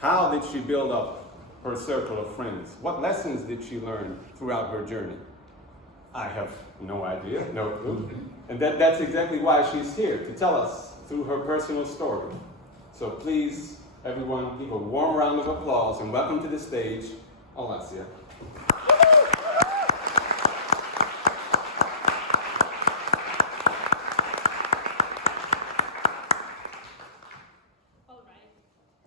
How did she build up her circle of friends? What lessons did she learn throughout her journey? I have no idea, no clue. And that's exactly why she's here, to tell us through her personal story. So please, everyone, give a warm round of applause and welcome to the stage, Olesia. All right.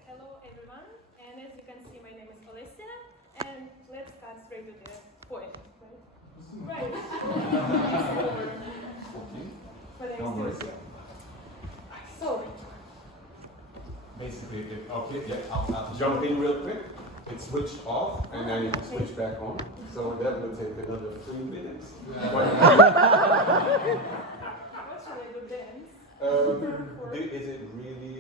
Hello, everyone. And as you can see, my name is Olesia. And let's cut straight to the point. Right. But I'm still... So, Basically, I'll jump in real quick. It's switched off, and then you can switch back on. So that will take another 3 minutes. what should I do then? Is it really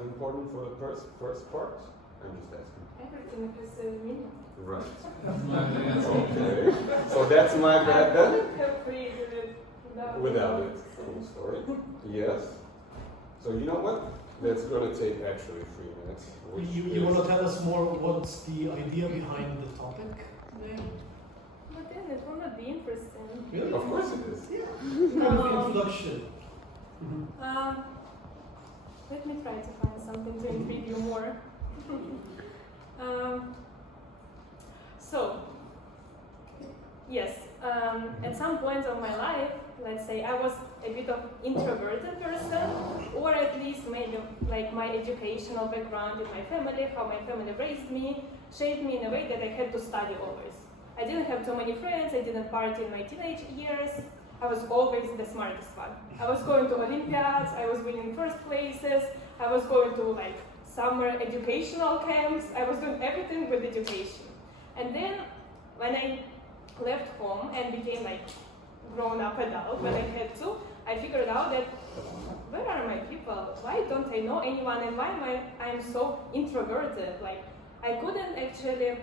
important for the first part? I'm just asking. Everything has a meaning. Right. Okay. So that's my bad I then? wouldn't have created it Without it. Cool story. Yes. So you know what? That's going to take actually 3 minutes. You want to tell us more what's the idea behind the topic? But then it will not be interesting. Really? Of course it is. Kind of introduction. Let me try to find something to intrigue you more. So, yes, at some point of my life, let's say I was a bit of introverted person, or at least maybe like my educational background in my family, how my family raised me, shaped me in a way that I had to study always. I didn't have too many friends, I didn't party in my teenage years, I was always the smartest one. I was going to Olympiads, I was winning first places, I was going to like summer educational camps, I was doing everything with education. And then when I left home and became like grown-up adult, when I had to, I figured out that where are my people? Why don't I know anyone, and why am I'm so introverted? Like I couldn't actually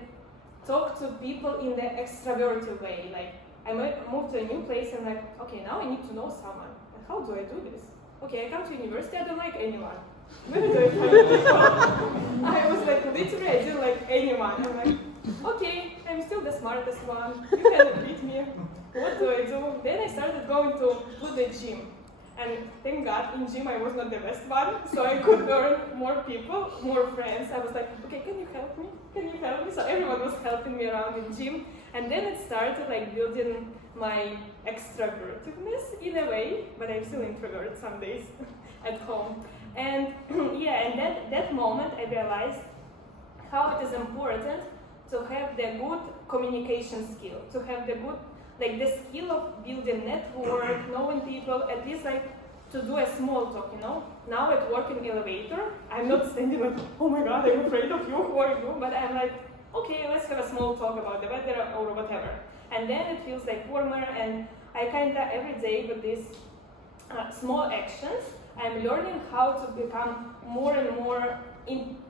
talk to people in the extroverted way. Like I moved to a new place and like, okay, now I need to know someone. And how do I do this? Okay, I come to university, I don't like anyone. Where do I find people? I was like, literally, I didn't like anyone. I'm like, okay, I'm still the smartest one. You can beat me. What do I do? Then I started going to the gym. And thank God, in gym I was not the best one, so I could learn more people, more friends. I was like, okay, can you help me? Can you help me? So everyone was helping me around in gym. And then it started like building my extrovertiveness in a way, but I'm still introvert some days at home. And yeah, and that moment I realized how it is important to have the good communication skill, to have the good, like the skill of building network, knowing people, at least like to do a small talk, you know. Now at work in elevator, I'm not standing like, oh my God, I'm afraid of you, who are you? But I'm like, okay, let's have a small talk about the weather or whatever. And then it feels like warmer, and I kinda every day with these small actions, I'm learning how to become more and more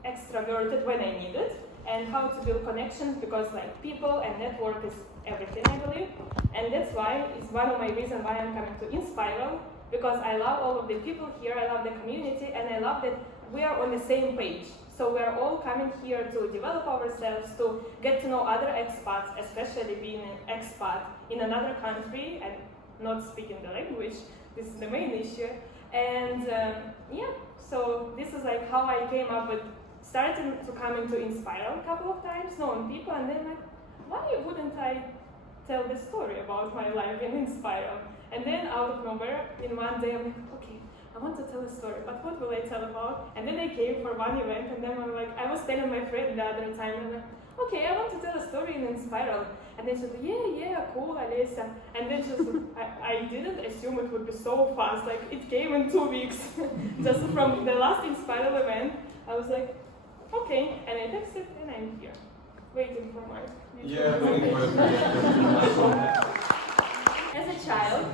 extroverted when I need it, and how to build connections, because like people and network is everything, I believe. And that's why it's one of my reasons why I'm coming to InSpiral, because I love all of the people here, I love the community, and I love that we are on the same page. So we are all coming here to develop ourselves, to get to know other expats, especially being an expat in another country and not speaking the language. This is the main issue. And yeah, so this is like how I came up with starting to come into InSpiral a couple of times, knowing people, and then like, why wouldn't I tell the story about my life in InSpiral? And then out of nowhere, in one day, I'm like, okay, I want to tell a story, but what will I tell about? And then I came for one event, and then I'm like, I was telling my friend the other time, and I'm like, okay, I want to tell a story in InSpiral. And then she was like, yeah, cool, Olesia. And then she was like, I didn't assume it would be so fast, like it came in 2 weeks. Just from the last InSpiral event, I was like, okay, and I texted, and I'm here, waiting for my... As a child,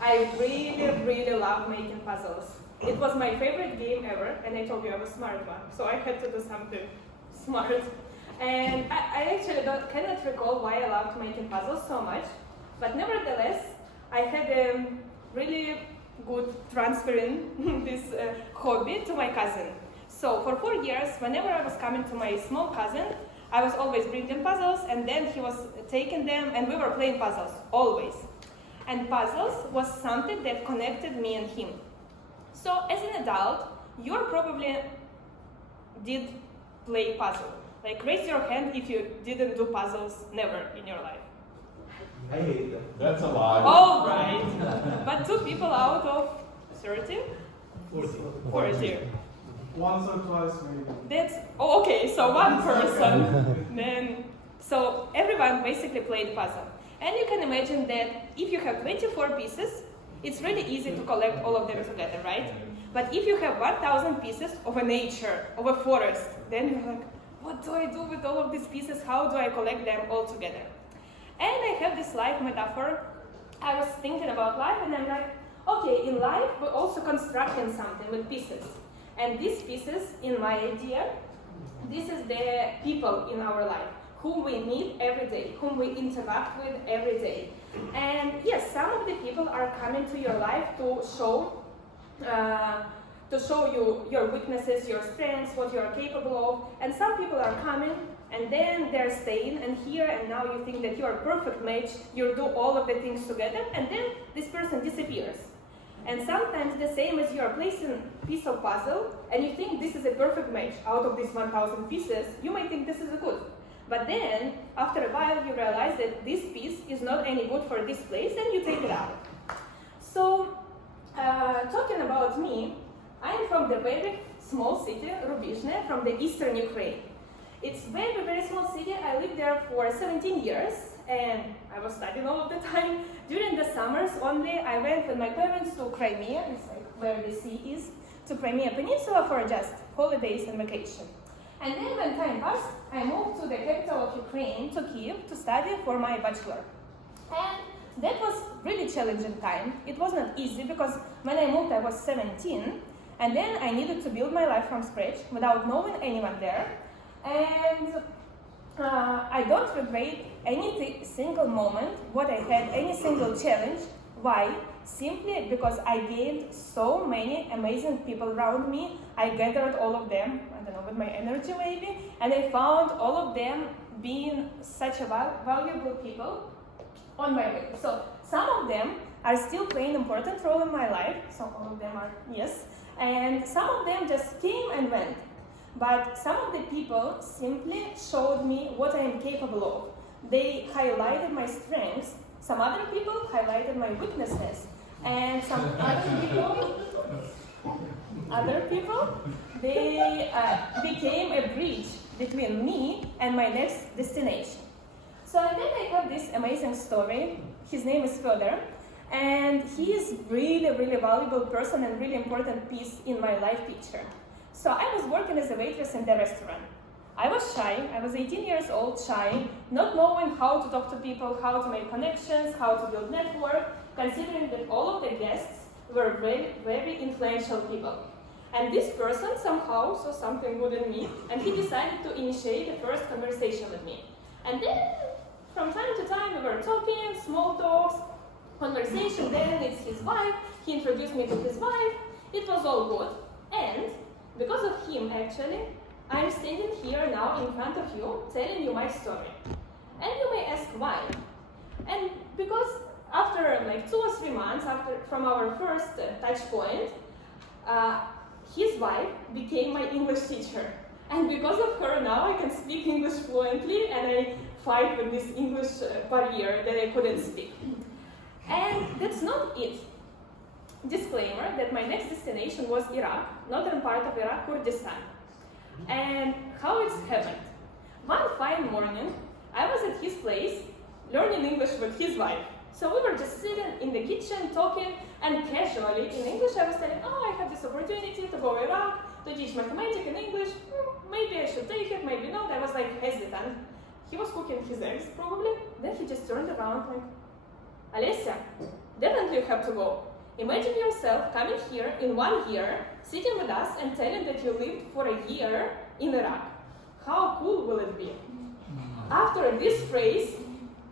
I really loved making puzzles. It was my favorite game ever, and I told you I was a smart one, so I had to do something smart. And I actually cannot recall why I loved making puzzles so much, but nevertheless, I had a really good transferring this hobby to my cousin. So for 4 years, whenever I was coming to my small cousin, I was always bringing puzzles, and then he was taking them, and we were playing puzzles, always. And puzzles was something that connected me and him. So as an adult, you probably did play puzzle. Like, raise your hand if you didn't do puzzles never in your life. I hate them. That's a lie. All right. But 2 people out of 30? 40. Once or twice, maybe. That's, oh, okay, so 1 person. Then, so everyone basically played puzzle. And you can imagine that if you have 24 pieces, it's really easy to collect all of them together, right? But if you have 1,000 pieces of a nature, of a forest, then you're like, what do I do with all of these pieces? How do I collect them all together? And I have this life metaphor. I was thinking about life, and I'm like, okay, in life, we're also constructing something with pieces. And these pieces, in my idea, this is the people in our life, whom we meet every day, whom we interact with every day. And yes, some of the people are coming to your life to show you your weaknesses, your strengths, what you are capable of. And some people are coming, and then they're staying and here, and now you think that you are a perfect match, you do all of the things together, and then this person disappears. And sometimes the same as you are placing a piece of puzzle, and you think this is a perfect match out of these 1,000 pieces, you might think this is a good. But then, after a while, you realize that this piece is not any good for this place, and you take it out. So, talking about me, I am from the very small city, Rubizhne, from the eastern Ukraine. It's very, very small city. I lived there for 17 years, and I was studying all of the time. During the summers only, I went with my parents to Crimea, it's like where the sea is, to Crimea Peninsula for just holidays and vacation. And then when time passed, I moved to the capital of Ukraine, to Kyiv, to study for my bachelor. And that was really challenging time. It was not easy because when I moved, I was 17, and then I needed to build my life from scratch without knowing anyone there. And I don't regret any single moment, what I had, any single challenge. Why? Simply because I gained so many amazing people around me. I gathered all of them, I don't know, with my energy maybe, and I found all of them being such a valuable people on my way. So some of them are still playing an important role in my life, so all of them are, yes, and some of them just came and went. But some of the people simply showed me what I am capable of. They highlighted my strengths. Some other people highlighted my weaknesses. And some other people, they became a bridge between me and my next destination. So then I have this amazing story. His name is Fedor. And he is really, really valuable person and really important piece in my life picture. So I was working as a waitress in the restaurant. I was shy, I was 18 years old, shy, not knowing how to talk to people, how to make connections, how to build network, considering that all of the guests were very, very influential people. And this person somehow saw something good in me, and he decided to initiate the first conversation with me. And then, from time to time, we were talking, small talks, conversation, then it's his wife, he introduced me to his wife, it was all good, and because of him, actually, I'm standing here now in front of you, telling you my story. And you may ask why. And because after like 2 or 3 months from our first touch point, his wife became my English teacher. And because of her now I can speak English fluently, and I fight with this English barrier that I couldn't speak. And that's not it. Disclaimer that my next destination was Iraq, northern part of Iraq, Kurdistan. And how it's happened. One fine morning, I was at his place learning English with his wife. So we were just sitting in the kitchen talking, and casually in English I was telling, oh, I have this opportunity to go to Iraq, to teach mathematics and English. Maybe I should take it, maybe not. I was like hesitant. He was cooking his eggs probably. Then he just turned around like, Olesia, definitely you have to go. Imagine yourself coming here in 1 year, sitting with us and telling that you lived for a year in Iraq. How cool will it be? After this phrase,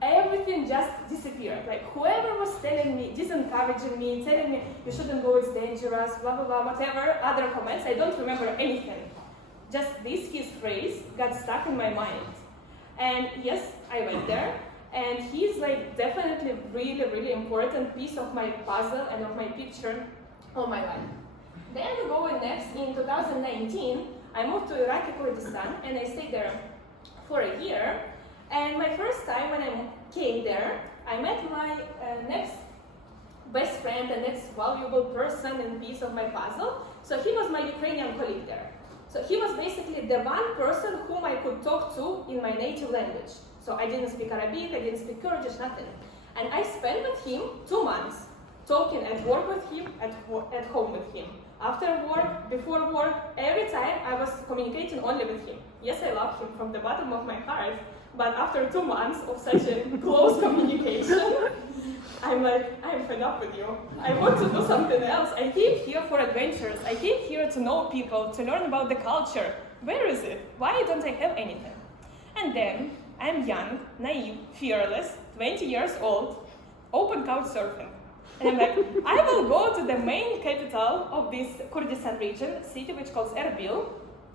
everything just disappeared. Like whoever was telling me, disencouraging me, telling me you shouldn't go, it's dangerous, blah blah blah, whatever other comments, I don't remember anything. Just his phrase got stuck in my mind. And yes, I went there, and he's like definitely really, really important piece of my puzzle and of my picture of my life. Then going next, in 2019, I moved to Iraqi Kurdistan, and I stayed there for a year. And my first time when I came there, I met my next best friend, the next valuable person and piece of my puzzle. So he was my Ukrainian colleague there. So he was basically the one person whom I could talk to in my native language. So I didn't speak Arabic, I didn't speak Kurdish, nothing. And I spent with him 2 months, talking at work with him, at home with him. After work, before work, every time I was communicating only with him. Yes, I love him from the bottom of my heart, but after 2 months of such a close communication, I'm like, I'm fed up with you. I want to do something else. I came here for adventures. I came here to know people, to learn about the culture. Where is it? Why don't I have anything? And then I'm young, naive, fearless, 20 years old, open couch surfing. And I'm like, I will go to the main capital of this Kurdistan region, city which calls Erbil.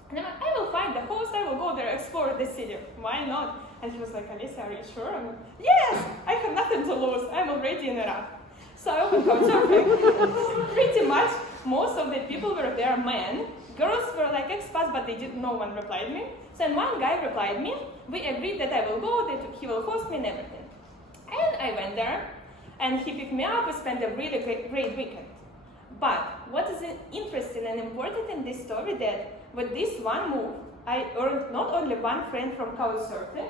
And I'm like, I will find the host, I will go there, explore the city. Why not? And he was like, Olesia, are you sure? I'm like, yes, I have nothing to lose. I'm already in Iraq. So I opened couchsurfing. Pretty much, most of the people were there men. Girls were like expats, but no one replied me. So then one guy replied me. We agreed that I will go, that he will host me and everything. And I went there, and he picked me up. We spent a really great weekend. But what is interesting and important in this story that with this one move, I earned not only one friend from couchsurfing,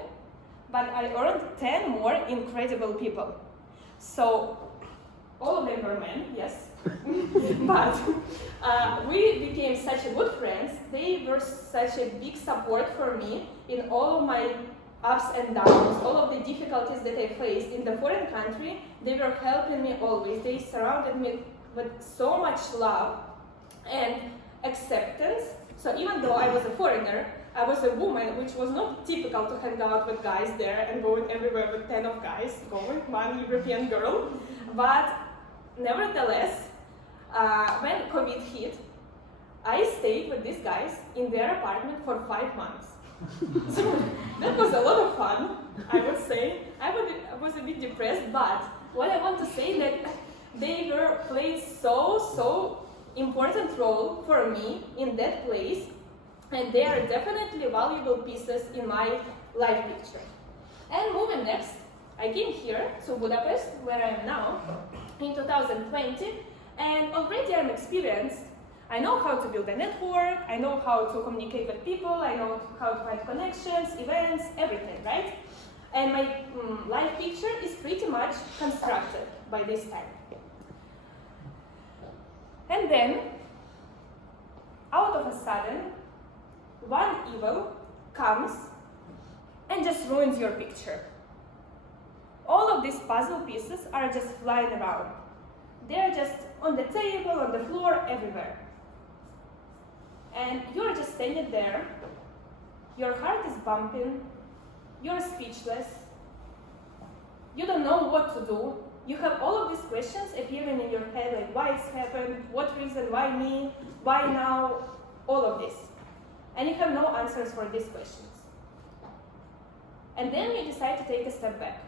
but I earned 10 more incredible people. So all of them were men, yes, but we became such a good friends. They were such a big support for me in all of my ups and downs, all of the difficulties that I faced in the foreign country. They were helping me always. They surrounded me with so much love and acceptance. So even though I was a foreigner, I was a woman, which was not typical to hang out with guys there and going everywhere with 10 of guys, going, one European girl. But nevertheless, when COVID hit, I stayed with these guys in their apartment for 5 months. So that was a lot of fun, I would say. I was a bit depressed, but what I want to say that they played so important role for me in that place, and they are definitely valuable pieces in my life picture. And moving next, I came here to Budapest, where I am now, in 2020, and already I'm experienced. I know how to build a network, I know how to communicate with people, I know how to find connections, events, everything, right? And my life picture is pretty much constructed by this time. And then, out of a sudden, one evil comes and just ruins your picture. All of these puzzle pieces are just flying around. They're just on the table, on the floor, everywhere. And you're just standing there, your heart is bumping, you're speechless, you don't know what to do. You have all of these questions appearing in your head, like why it's happened, what reason, why me, why now, all of this. And you have no answers for these questions. And then you decide to take a step back.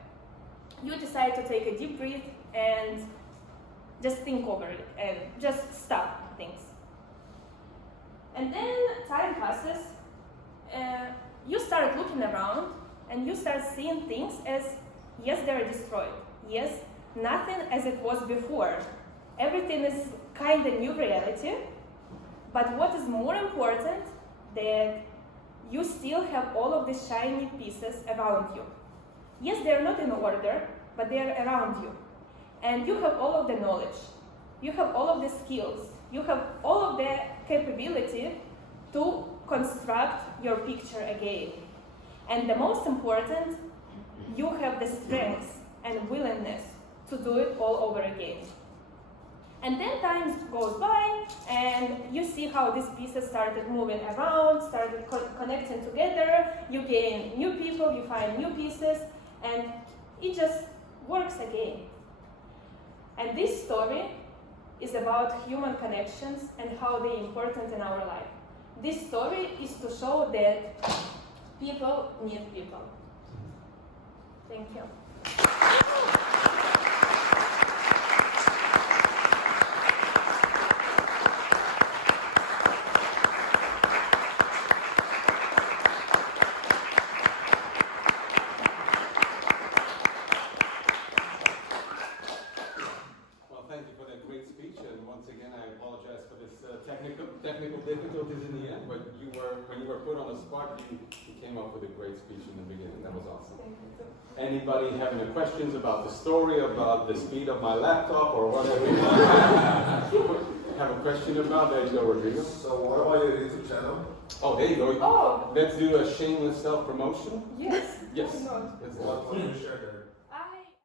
You decide to take a deep breath and just think over it and just stop things. And then time passes, you start looking around and you start seeing things as, yes, they're destroyed. Yes, nothing as it was before. Everything is kind of new reality. But what is more important, that you still have all of these shiny pieces around you. Yes, they're not in order, but they're around you. And you have all of the knowledge. You have all of the skills. You have all of the capability to construct your picture again. And the most important, you have the strength and willingness to do it all over again. And then time goes by, and you see how these pieces started moving around, started connecting together. You gain new people, you find new pieces, and it just works again. And this story is about human connections and how they're important in our life. This story is to show that people need people. Thank you. Well, thank you for that great speech, and once again, I apologize for this technical difficulties in the end. But when you were put on the spot, you came up with a great speech in the beginning. That was awesome. Thank you. Anybody have any questions about the story, about the speed of my laptop, or whatever you want? Have a question about? There you go, Rodrigo. So what about your YouTube channel? Oh, there you go. Oh. Let's do a shameless self-promotion. Yes. Yes. Why not? Let's What go. can you share there?